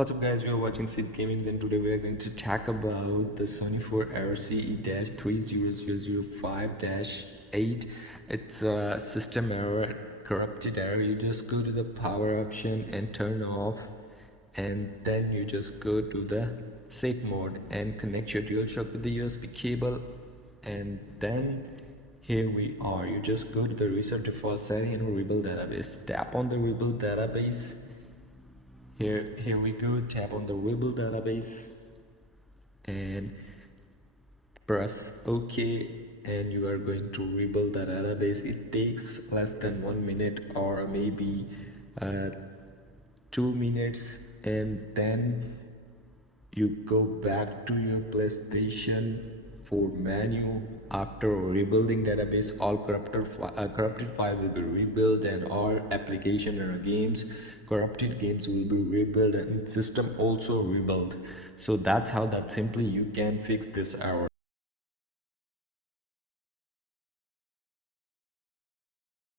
What's up guys, you are watching Sid Gaming and today we are going to talk about the Sony 4 error CE-30005-8. It's a system error, corrupted error. You just go to the power option and turn off, and then you just go to the safe mode and connect your DualShock with the USB cable, and then here we are. You just go to the reset default setting and rebuild database. Tap on the rebuild database. Here we go. Tap on the rebuild database and press OK, and you are going to rebuild the database. It takes less than 1 minute or maybe 2 minutes, and then you go back to your PlayStation 4 menu. After rebuilding database, all corrupted file will be rebuilt, and all application or games, corrupted games will be rebuilt, and system also rebuilt. So that's how that simply you can fix this error.